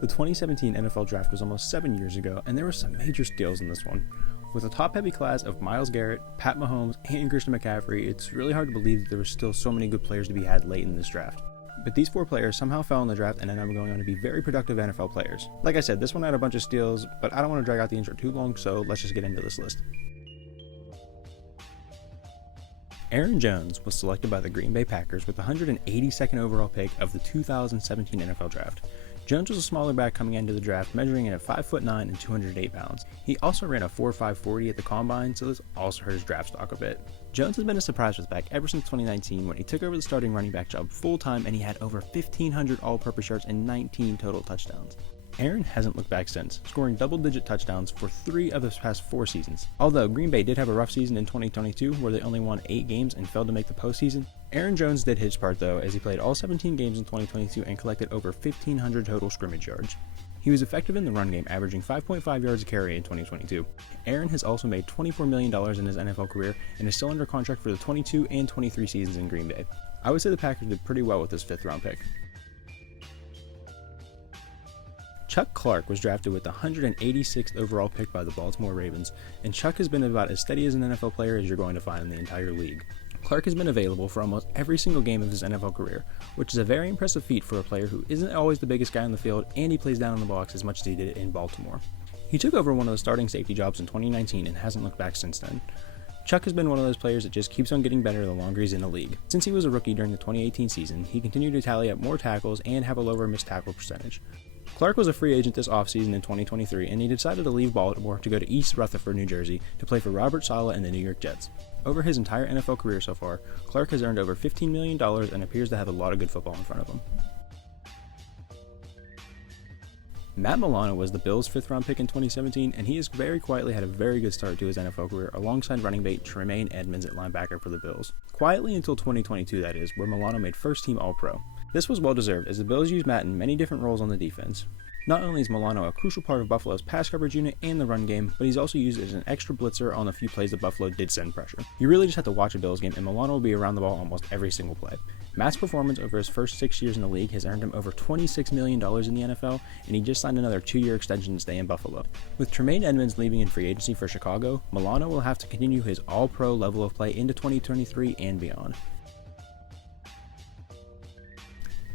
The 2017 NFL Draft was almost 7 years ago, and there were some major steals in this one. With a top-heavy class of Myles Garrett, Pat Mahomes, and Christian McCaffrey, it's really hard to believe that there were still so many good players to be had late in this draft. But these 4 players somehow fell in the draft and ended up going on to be very productive NFL players. Like I said, this one had a bunch of steals, but I don't want to drag out the intro too long, so let's just get into this list. Aaron Jones was selected by the Green Bay Packers with the 182nd overall pick of the 2017 NFL Draft. Jones was a smaller back coming into the draft, measuring in at 5'9" and 208 pounds. He also ran a 4.5 40 at the combine, so this also hurt his draft stock a bit. Jones has been a surprise with back ever since 2019 when he took over the starting running back job full-time and he had over 1,500 all-purpose yards and 19 total touchdowns. Aaron hasn't looked back since, scoring double-digit touchdowns for 3 of his past 4 seasons. Although Green Bay did have a rough season in 2022 where they only won 8 games and failed to make the postseason, Aaron Jones did his part though, as he played all 17 games in 2022 and collected over 1,500 total scrimmage yards. He was effective in the run game, averaging 5.5 yards a carry in 2022. Aaron has also made $24 million in his NFL career and is still under contract for the 22 and 23 seasons in Green Bay. I would say the Packers did pretty well with this 5th round pick. Chuck Clark was drafted with the 186th overall pick by the Baltimore Ravens, and Chuck has been about as steady as an NFL player as you're going to find in the entire league. Clark has been available for almost every single game of his NFL career, which is a very impressive feat for a player who isn't always the biggest guy on the field and he plays down in the box as much as he did in Baltimore. He took over one of the starting safety jobs in 2019 and hasn't looked back since then. Chuck has been one of those players that just keeps on getting better the longer he's in the league. Since he was a rookie during the 2018 season, he continued to tally up more tackles and have a lower missed tackle percentage. Clark was a free agent this offseason in 2023, and he decided to leave Baltimore to go to East Rutherford, New Jersey, to play for Robert Saleh and the New York Jets. Over his entire NFL career so far, Clark has earned over $15 million and appears to have a lot of good football in front of him. Matt Milano was the Bills' 5th round pick in 2017, and he has very quietly had a very good start to his NFL career alongside running back Tremaine Edmonds at linebacker for the Bills. Quietly until 2022, that is, where Milano made first-team All-Pro. This was well-deserved, as the Bills used Matt in many different roles on the defense. Not only is Milano a crucial part of Buffalo's pass coverage unit and the run game, but he's also used as an extra blitzer on the few plays that Buffalo did send pressure. You really just have to watch a Bills game, and Milano will be around the ball almost every single play. Matt's performance over his first 6 years in the league has earned him over $26 million in the NFL, and he just signed another 2-year extension to stay in Buffalo. With Tremaine Edmonds leaving in free agency for Chicago, Milano will have to continue his all-pro level of play into 2023 and beyond.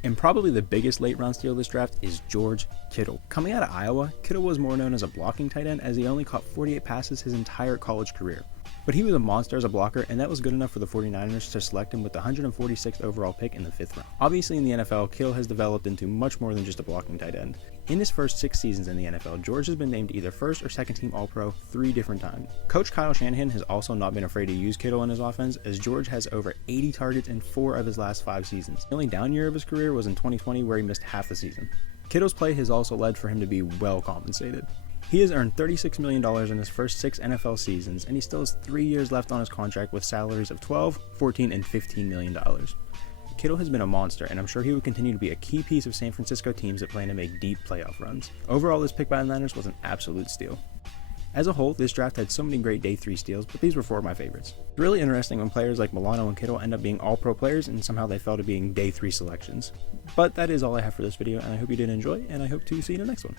And probably the biggest late-round steal of this draft is George Kittle. Coming out of Iowa, Kittle was more known as a blocking tight end, as he only caught 48 passes his entire college career. But he was a monster as a blocker, and that was good enough for the 49ers to select him with the 146th overall pick in the 5th round. Obviously in the NFL, Kittle has developed into much more than just a blocking tight end. In his first 6 seasons in the NFL, George has been named either first or second team All-Pro 3 different times. Coach Kyle Shanahan has also not been afraid to use Kittle in his offense, as George has over 80 targets in 4 of his last 5 seasons. The only down year of his career was in 2020, where he missed half the season. Kittle's play has also led for him to be well compensated. He has earned $36 million in his first 6 NFL seasons, and he still has 3 years left on his contract with salaries of $12, $14, and $15 million. Kittle has been a monster, and I'm sure he would continue to be a key piece of San Francisco teams that plan to make deep playoff runs. Overall, this pick by the Niners was an absolute steal. As a whole, this draft had so many great day 3 steals, but these were 4 of my favorites. It's really interesting when players like Milano and Kittle end up being all-pro players and somehow they fell to being day 3 selections. But that is all I have for this video, and I hope you did enjoy, and I hope to see you in the next one.